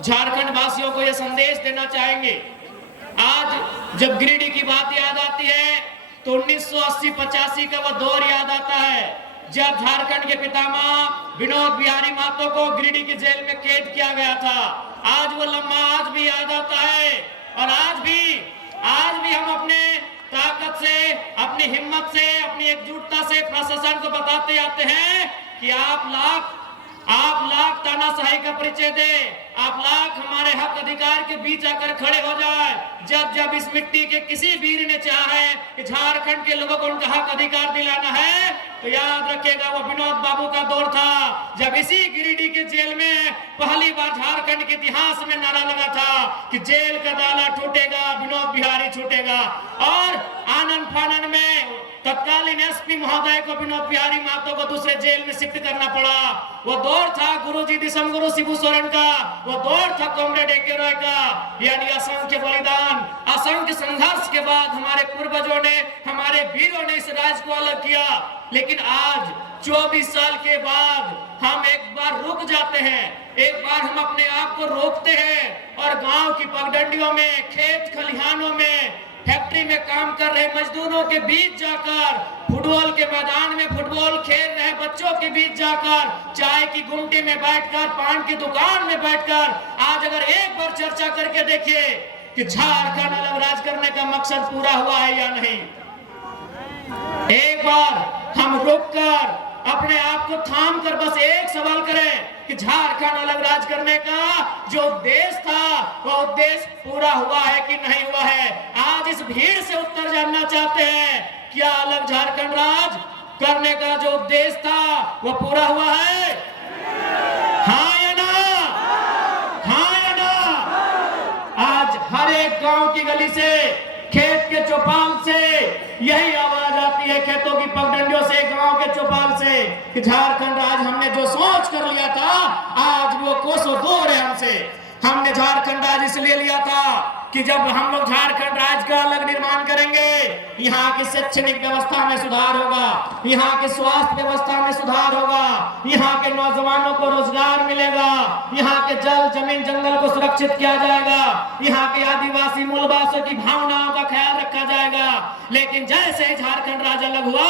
झारखंड वासियों को यह संदेश देना चाहेंगे। आज जब गिरिडीह की बात याद आती है तो 1980-85 का वह दौर याद आता है जब झारखंड के पितामह विनोद बिहारी महतो को गिरिडीह की जेल में कैद किया गया था। आज वो लम्हा आज भी याद आता है और आज भी हम अपने ताकत से, अपनी हिम्मत से, अपनी एकजुटता से प्रशासन को बताते आते हैं कि आप लाख तानाशाही का परिचय दे, आप लाख हमारे हक अधिकार के बीच आकर खड़े हो जाए। जब इस मिट्टी के किसी वीर ने चाहा है कि झारखंड के लोगों को उनका हक अधिकार दिलाना है तो याद रखिएगा वो विनोद बाबू का दौर था जब इसी गिरिडीह के जेल में पहली बार झारखंड के इतिहास में नारा लगा था कि जेल का ताला टूटेगा, विनोद बिहारी छूटेगा। और आनंद फानन में तत्कालीन एसपी महोदय को विनोद बिहारी महतो को दूसरे जेल में शिफ्ट करना पड़ा। वो दौर था गुरुजी दिसम गुरु शिबू सोरेन का, वो दौर था कॉमरेड ए.के. रॉय का। यानी असंख्य बलिदान, असंख्य संघर्ष के बाद हमारे पूर्वजों ने, हमारे वीरों ने इस राज्य को अलग किया। लेकिन आज 24 साल के बाद हम एक बार रुक जाते हैं, एक बार हम अपने आप को रोकते हैं और गांव की पगडंडियों में, खेत खलिहानों में, फैक्ट्री में काम कर रहे मजदूरों के बीच जाकर, फुटबॉल के मैदान में फुटबॉल खेल रहे बच्चों के बीच जाकर, चाय की गुमटी में बैठकर, पान की दुकान में बैठकर आज अगर एक बार चर्चा करके देखिए कि झारखंड अलग राज करने का मकसद पूरा हुआ है या नहीं। एक बार हम रुककर अपने आप को थाम कर बस एक सवाल करें कि झारखंड अलग राज करने का जो उद्देश्य था वो उद्देश्य पूरा हुआ है कि नहीं हुआ है। आज इस भीड़ से उत्तर जानना चाहते हैं, क्या अलग झारखंड राज करने का जो उद्देश्य था वो पूरा हुआ है? हाँ या ना? हाँ या ना? आज हर एक गांव की गली से, खेत के चौपाल से यही आवाज आती है, खेतों की पगडंडियों से, गांव के चौपाल से कि झारखंड राज हमने जो सोच कर लिया था आज वो कोसों दूर है हमसे। हमने झारखंड राज इसलिए लिया था कि जब हम लोग झारखंड राज्य का अलग निर्माण करेंगे, यहाँ की शैक्षणिक व्यवस्था में सुधार होगा, यहाँ की स्वास्थ्य व्यवस्था में सुधार होगा, यहाँ के नौजवानों को रोजगार मिलेगा, यहाँ के जल जमीन जंगल को सुरक्षित किया जाएगा, यहाँ के आदिवासी मूलवासियों की भावनाओं का ख्याल रखा जाएगा। लेकिन जैसे ही झारखंड राज्य अलग हुआ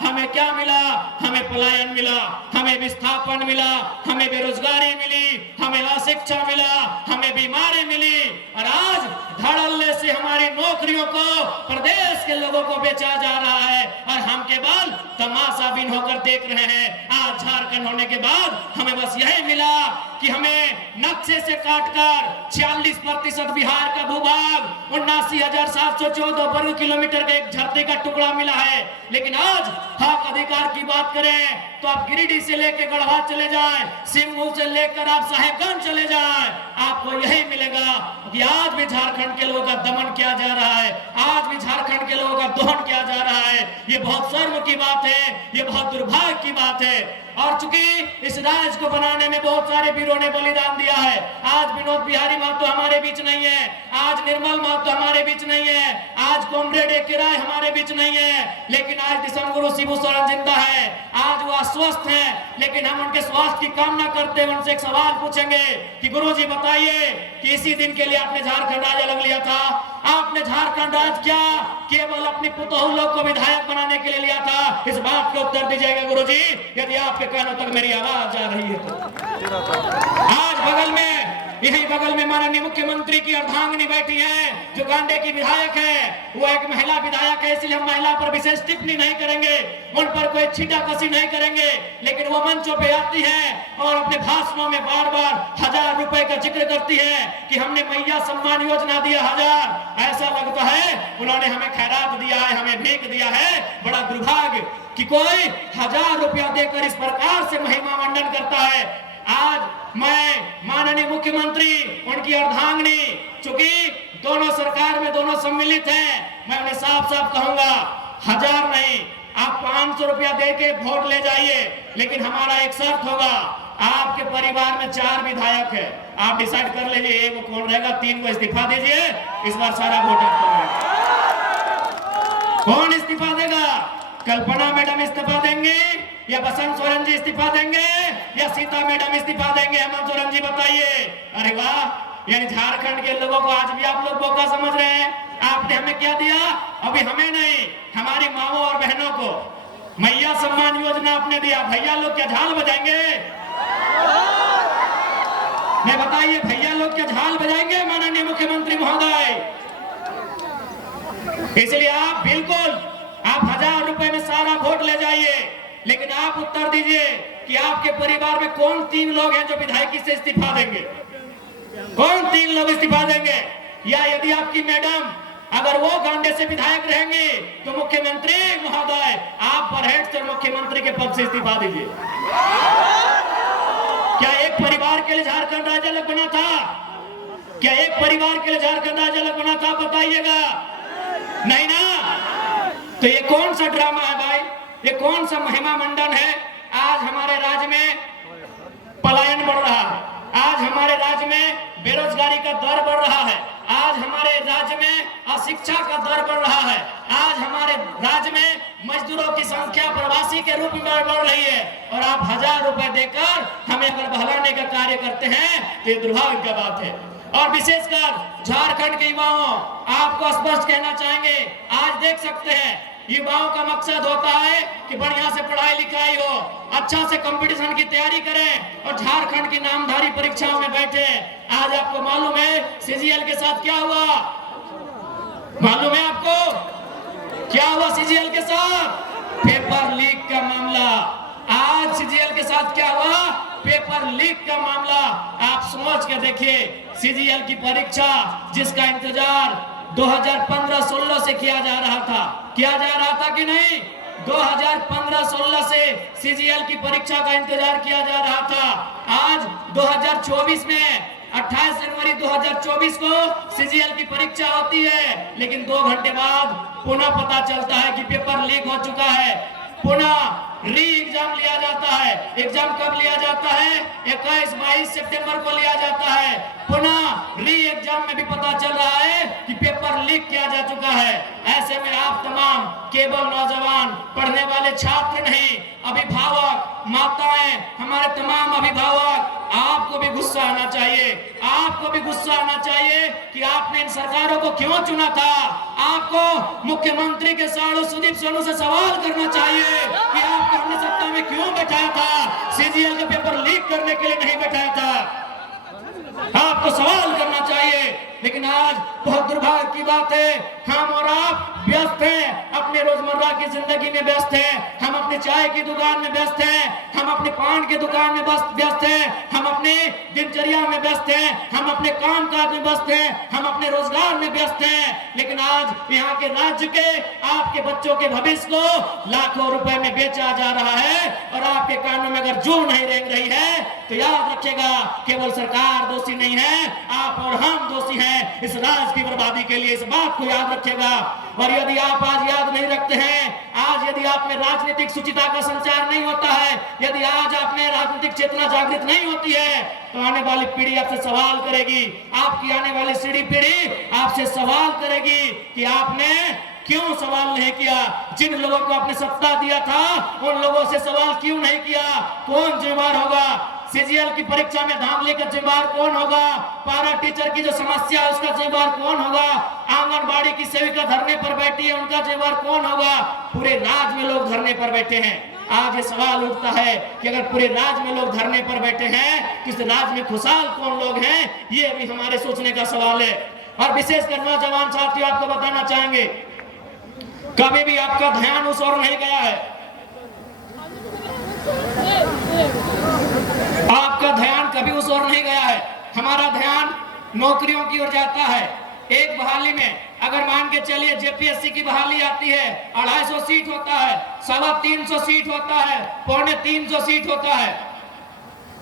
हमें क्या मिला? हमें पलायन मिला, हमें विस्थापन मिला, हमें बेरोजगारी मिली, हमें अशिक्षा मिला, हमें बीमारी मिली और आज धड़ल्ले से हमारी नौकरियों को प्रदेश के लोगों को बेचा जा रहा है और हम केवल तमाशाबीन होकर देख रहे हैं। आज झारखंड होने के बाद हमें बस यही मिला कि हमें नक्शे से काटकर 46% बिहार का भूभाग, 79,714 वर्ग किलोमीटर का एक धरती का टुकड़ा मिला है। लेकिन आज हक अधिकार की बात करें तो आप गिरिडीह से लेकर गढ़वा चले जाएं, सिंगू से लेकर आप साहेबगंज चले जाएं, आपको यही मिलेगा कि आज भी झारखंड के लोगों का दमन किया जा रहा है, आज भी झारखंड के लोगों का दोहन किया जा रहा है। ये बहुत शर्म की बात है, ये बहुत दुर्भाग्य की बात है। और चूंकि इस राज्य को बनाने में बहुत सारे वीरों ने बलिदान दिया है, आज विनोद बिहारी महतो हमारे बीच नहीं है, आज निर्मल महतो हमारे बीच नहीं है, आज कॉमरेड ए.के. रॉय हमारे बीच नहीं है, लेकिन आज दिसम गुरु शिबू सोरेन जिंदा है। आज वो अस्वस्थ है, लेकिन हम उनके स्वास्थ्य की कामना करते हुए उनसे एक सवाल पूछेंगे कि गुरुजी बताइए कि इसी दिन के लिए आपने झारखंड राज्य अलग लिया था, आपने झारखंड राज्य क्या केवल अपनी पुतोहू लोग को विधायक बनाने के लिए लिया था? इस बात का उत्तर दीजिएगा गुरुजी, यदि आपके कानों तक मेरी आवाज आ रही है तो। आज यही बगल में माननीय मुख्यमंत्री की अर्धांगिनी बैठी है जो गांडे की विधायक है, वो एक महिला विधायक है, इसलिए हम महिला पर विशेष टिप्पणी नहीं करेंगे, उन पर कोई छीटाकशी नहीं करेंगे। लेकिन वो मंचों पे आती है और अपने भाषणों में बार बार 1000 रुपए का जिक्र करती है कि हमने मैया सम्मान योजना दिया 1000। ऐसा लगता है उन्होंने हमें खैरात दिया है, हमें भीख दिया है। बड़ा दुर्भाग्य कि कोई 1000 रुपया देकर इस प्रकार से महिमा मंडन करता है। आज मैं माननीय मुख्यमंत्री, उनकी अर्धांगिनी, चूंकि दोनों सरकार में दोनों सम्मिलित हैं, मैं उन्हें साफ साफ कहूंगा 1000 नहीं, आप 500 रुपया दे के वोट ले जाइए, लेकिन हमारा एक शर्त होगा, आपके परिवार में 4 विधायक है, आप डिसाइड कर लीजिए एक कौन रहेगा, 3 को इस्तीफा दीजिए, इस बार सारा वोट आपको मिलेगा। कौन इस्तीफा देगा? कल्पना मैडम इस्तीफा देंगे या बसंत सोरेन जी इस्तीफा देंगे या सीता मैडम इस्तीफा देंगे? हेमंत सोरेन जी बताइए। अरे वाह, यानी झारखंड के लोगों को आज भी आप लोग बोका समझ रहे हैं। आपने हमें क्या दिया? अभी हमें नहीं, हमारी माओ और बहनों को मैया सम्मान योजना आपने दिया। भैया लोग क्या झाल बजाएंगे? मैं बताइए, भैया लोग क्या झाल बजाएंगे माननीय मुख्यमंत्री महोदय? इसलिए आप बिल्कुल, आप 1000 रुपए में सारा वोट ले जाइए, लेकिन आप उत्तर दीजिए कि आपके परिवार में कौन 3 लोग हैं जो विधायकी से इस्तीफा देंगे? कौन 3 लोग इस्तीफा देंगे? या यदि आपकी मैडम अगर वो गांडे से विधायक रहेंगे तो मुख्यमंत्री महोदय आप बरहेट से मुख्यमंत्री के पद से इस्तीफा दीजिए। क्या एक परिवार के लिए झारखंड राज्य अलग बना था? क्या एक परिवार के लिए झारखंड राज्य अलग बना था? बताइएगा। नहीं ना? तो ये कौन सा ड्रामा है भाई? ये कौन सा महिमा मंडन है? आज हमारे राज्य में पलायन बढ़ रहा है, आज हमारे राज्य में बेरोजगारी का दर बढ़ रहा है, आज हमारे राज्य में अशिक्षा का दर बढ़ रहा है, आज हमारे राज्य में मजदूरों की संख्या प्रवासी के रूप में बढ़ रही है, और आप 1000 रुपए देकर हमें अगर बहलाने का कार्य करते हैं तो ये दुर्भाग्य की बात है। और विशेषकर झारखंड के युवाओं, आपको स्पष्ट कहना चाहेंगे, आज देख सकते हैं युवाओं का मकसद होता है कि बढ़िया से पढ़ाई लिखाई हो, अच्छा से कंपटीशन की तैयारी करें और झारखंड की नामधारी परीक्षाओं में बैठे। आज आपको मालूम है सीजीएल के साथ क्या हुआ? मालूम है आपको क्या हुआ सीजीएल के साथ? पेपर लीक का मामला। आज सीजीएल के साथ क्या हुआ? पेपर लीक का मामला। आप सोच के देखिए, सीजीएल की परीक्षा जिसका इंतजार 2015-16 से किया जा रहा था कि नहीं? 2015-16 से सीजीएल की परीक्षा का इंतजार किया जा रहा था। आज 2024 में 28 जनवरी 2024 को सीजीएल की परीक्षा होती है, लेकिन 2 घंटे बाद पुनः पता चलता है कि पेपर लीक हो चुका है। पुनः री एग्जाम लिया जाता है। एग्जाम कब लिया जाता है? 21-22 सितंबर को लिया जाता है। पुनः री एग्जाम में भी पता चल रहा है कि पेपर लीक किया जा चुका है। ऐसे में आप तमाम केवल नौजवान पढ़ने वाले छात्र नहीं, अभिभावक, माताएं, हमारे तमाम अभिभावक, आपको भी गुस्सा आना चाहिए। आपको भी गुस्सा आना चाहिए कि आपने इन सरकारों को क्यों चुना था। आपको मुख्यमंत्री के साड़ू सुदीप सोनू से सवाल करना चाहिए कि आपको हमने सत्ता में क्यों बैठाया था? सीजीएल का पेपर लीक करने के लिए नहीं बैठाया था। आपको सवाल करना चाहिए। लेकिन आज बहुत दुर्भाग्य की बात है, हम और आप व्यस्त हैं, अपने रोजमर्रा की जिंदगी में व्यस्त हैं, हम अपने चाय की दुकान में व्यस्त हैं, हम अपने पान की दुकान में व्यस्त हैं, हम अपने दिनचर्या में व्यस्त हैं, हम अपने काम काज में व्यस्त हैं, हम अपने रोजगार में व्यस्त हैं। लेकिन आज यहाँ के राज्य के आपके बच्चों के भविष्य को लाखों रुपए में बेचा जा रहा है, और आपके कानों में अगर जू नहीं रेंग रही है तो याद रखिएगा, केवल सरकार दोषी नहीं है, आप और हम दोषी हैं इस राज्य की बर्बादी के लिए। इस बात को याद रखिएगा। और यदि आप आज याद नहीं रखते हैं, आज यदि आप में राजनीतिक सुचिता का संचार नहीं होता है, यदि आज आप में राजनीतिक चेतना जागृत नहीं होती है, तो आने वाली पीढ़ी आपसे सवाल करेगी। आपकी आने वाली पीढ़ी आपसे सवाल करेगी कि आपने क्यों सवाल नहीं किया? जिन लोगों को आपने सत्ता दिया था उन लोगों से सवाल क्यों नहीं किया? कौन जिम्मेदार होगा? सीजीएल की परीक्षा में धांधली का जिम्मेदार कौन होगा? पारा टीचर की जो समस्या है उसका जिम्मेदार कौन होगा? आंगनबाड़ी की सेविका धरने पर बैठी है, उनका जिम्मेदार कौन होगा? पूरे राज्य में लोग धरने पर बैठे हैं। आज ये सवाल उठता है कि अगर पूरे राज्य में लोग धरने पर बैठे हैं, किस राज्य में खुशहाल कौन लोग हैं? ये भी हमारे सोचने का सवाल है। और विशेषकर नौजवान साथियों, आपको बताना चाहेंगे, कभी भी आपका ध्यान उस ओर नहीं गया है। आपका ध्यान कभी उस ओर नहीं गया है। हमारा ध्यान नौकरियों की ओर जाता है। एक बहाली में अगर मान के चलिए जेपीएससी की बहाली आती है, 250 सीट होता है, 350 सीट होता है, 250 सीट होता है।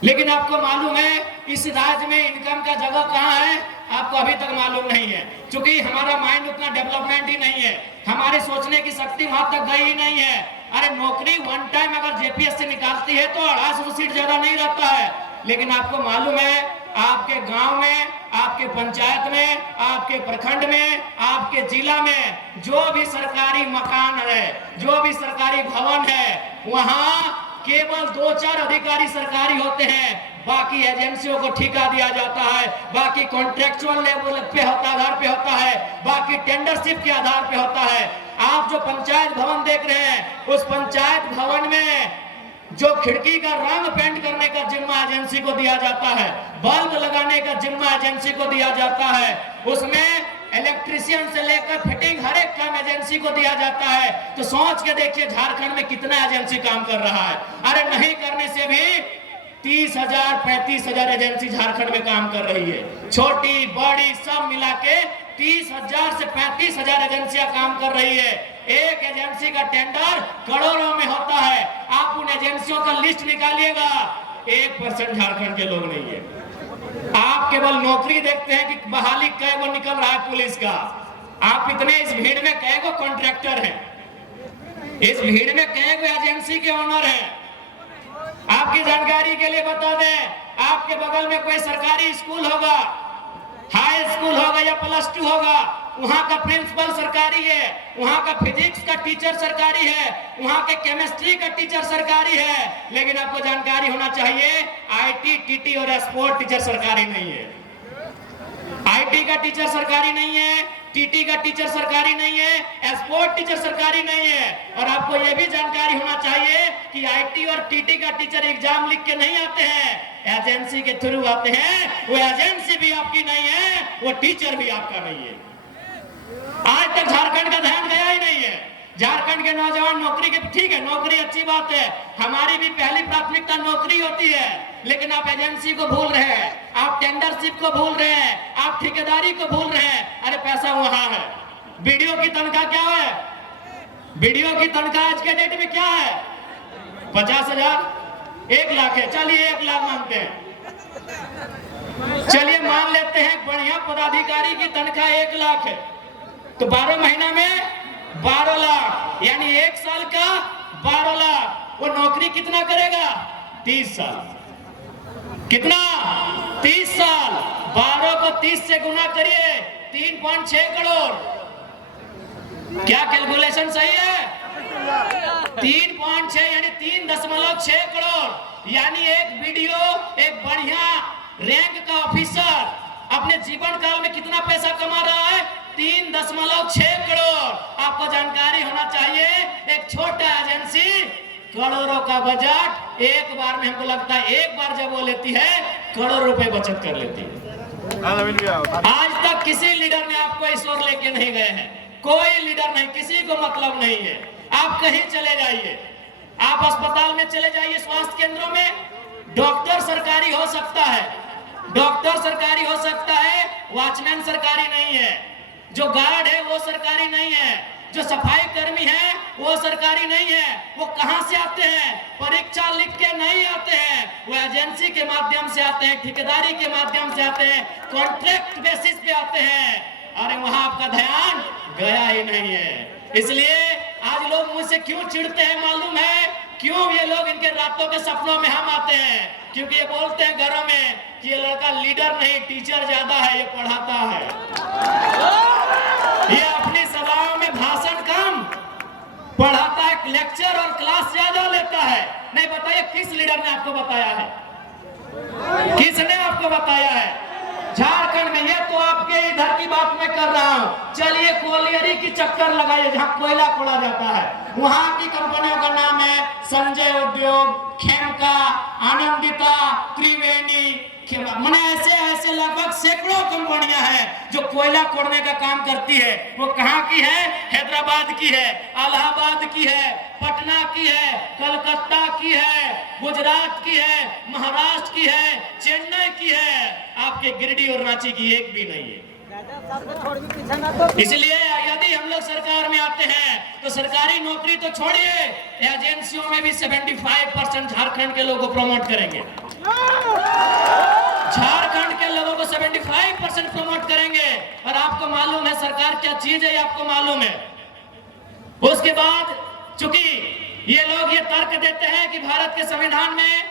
लेकिन आपको मालूम है इस राज्य में इनकम का जगह कहाँ है? आपको अभी तक मालूम नहीं है, क्योंकि हमारा माइंड उतना डेवलपमेंट ही नहीं है, हमारे सोचने की शक्ति वहां तक गई ही नहीं है। अरे नौकरी वन टाइम अगर जेपीएससी निकालती है तो 250 सीट ज्यादा नहीं रहता है। लेकिन आपको मालूम है आपके गांव में, आपके पंचायत में, आपके प्रखंड में, आपके जिला में जो भी सरकारी मकान है, जो भी सरकारी भवन है, वहां केवल 2-4 अधिकारी सरकारी होते हैं, बाकी एजेंसियों को ठेका दिया जाता है, बाकी कॉन्ट्रेक्चुअल लेवल पे आधार पे होता है, बाकी टेंडरशिप के आधार पे होता है। आप जो पंचायत भवन देख रहे हैं, उस पंचायत भवन में जो खिड़की का रंग पेंट करने का जिम्मा एजेंसी को दिया जाता है, बल्ब लगाने का जिम्मा एजेंसी को दिया जाता है, उसमें इलेक्ट्रिशियन से लेकर फिटिंग हर एक काम एजेंसी को दिया जाता है। तो सोच के देखिए झारखंड में कितना एजेंसी काम कर रहा है। अरे नहीं करने से भी 30,000 35,000 एजेंसी झारखंड में काम कर रही है। छोटी बड़ी सब मिला के 30,000 से 35,000 एजेंसियां काम कर रही है। एक एजेंसी का टेंडर करोड़ों में होता है। आप उन एजेंसियों का लिस्ट निकालिएगा, 1% झारखंड के लोग नहीं है। आप केवल नौकरी देखते हैं कि बहाली कै गो निकल रहा है पुलिस का। आप इतने इस भीड़ में कै गो कॉन्ट्रैक्टर हैं, इस भीड़ में कै गो एजेंसी के ओनर हैं। आपकी जानकारी के लिए बता दें, आपके बगल में कोई सरकारी स्कूल होगा, हाई स्कूल होगा या +2 होगा, वहां का प्रिंसिपल सरकारी है, वहां का फिजिक्स का टीचर सरकारी है, वहां के केमिस्ट्री का टीचर सरकारी है। लेकिन आपको जानकारी होना चाहिए, आईटी, टीटी और स्पोर्ट टीचर सरकारी नहीं है। आईटी का टीचर सरकारी नहीं है, टीटी का टीचर सरकारी नहीं है, स्पोर्ट टीचर सरकारी नहीं है। और आपको यह भी जानकारी होना चाहिए कि आईटी और टीटी का टीचर एग्जाम लिख के नहीं आते हैं, एजेंसी के थ्रू आते हैं। वो एजेंसी भी आपकी नहीं है, वो टीचर भी आपका नहीं है। आज तक झारखंड का ध्यान गया ही नहीं है। झारखंड के नौजवान नौकरी के, ठीक है नौकरी अच्छी बात है, हमारी भी पहली प्राथमिकता नौकरी होती है, लेकिन आप एजेंसी को भूल रहे हैं, आप टेंडरशिप को भूल रहे हैं, आप ठेकेदारी को भूल रहे हैं। अरे पैसा वहां है। बीडीओ की तनख्वाह क्या है? बीडीओ की तनख्वाह आज के डेट में क्या है? 50,000, 1 लाख है। चलिए 1 लाख मानते हैं, चलिए मान लेते हैं बढ़िया पदाधिकारी की तनख्वाह 1 लाख है, तो 12 महीना में 12 लाख, यानी 1 साल का 12 लाख। वो नौकरी कितना करेगा? 30 साल। कितना? 30 साल। 12 को 30 से गुना करिए, 3.6 करोड़। क्या कैलकुलेशन सही है? 3.6 यानी 3.6 करोड़। यानी एक बीडीओ, एक बढ़िया रैंक का ऑफिसर अपने जीवन काल में कितना पैसा कमा रहा है? 3.6 करोड़। आपको जानकारी होना चाहिए, एक छोटा एजेंसी करोड़ों का बजट एक बार में, हमको लगता है एक बार जब वो लेती है, करोड़ रुपए बचत कर लेती है। आज तक किसी लीडर ने आपको इस ओर लेके नहीं गए हैं, कोई लीडर नहीं, किसी को मतलब नहीं है। आप कहीं चले जाइए, आप अस्पताल में चले जाइए, स्वास्थ्य केंद्रों में, डॉक्टर सरकारी हो सकता है, डॉक्टर सरकारी हो सकता है, वॉचमैन सरकारी नहीं है, जो गार्ड है वो सरकारी नहीं है, जो सफाई कर्मी है वो सरकारी नहीं है। वो कहां से आते हैं? परीक्षा लिख के नहीं आते हैं, वो एजेंसी के माध्यम से आते हैं, ठेकेदारी के माध्यम से आते हैं, कॉन्ट्रैक्ट बेसिस पे आते हैं। अरे वहां आपका ध्यान गया ही नहीं है। इसलिए आज लोग मुझसे क्यों चिढ़ते हैं मालूम है? क्यों ये लोग, इनके रातों के सपनों में हम आते हैं, क्योंकि ये बोलते हैं घरों में कि ये लड़का लीडर नहीं टीचर ज्यादा है, ये पढ़ाता है, ये अपनी सभाओं में भाषण कम पढ़ाता है, लेक्चर और क्लास ज्यादा लेता है। नहीं बताइए किस लीडर ने आपको बताया है? किसने आपको बताया है? झारखंड में, ये तो आपके इधर की बात मैं कर रहा हूँ। चलिए कोलियरी की चक्कर लगाइए, जहाँ कोयला खोला जाता है, वहां की कंपनियों का नाम है संजय उद्योग, खेमका, आनंदिता, त्रिवेणी, मैंने ऐसे लगभग सैकड़ों कंपनियां हैं जो कोयला खोदने का काम करती है। वो कहाँ की है? हैदराबाद की है, इलाहाबाद की है, पटना की है, कलकत्ता की है, गुजरात की है, महाराष्ट्र की है, चेन्नई की है। आपके गिरिडीह और रांची की एक भी नहीं है। इसलिए यदि हम लोग सरकार में आते हैं तो सरकारी नौकरी तो छोड़िए, एजेंसियों में भी 75% झारखंड के लोगों को प्रमोट करेंगे। झारखंड के लोगों को 75% प्रमोट करेंगे। और आपको मालूम है सरकार क्या चीज है, आपको मालूम है। उसके बाद चूंकि ये लोग ये तर्क देते हैं कि भारत के संविधान में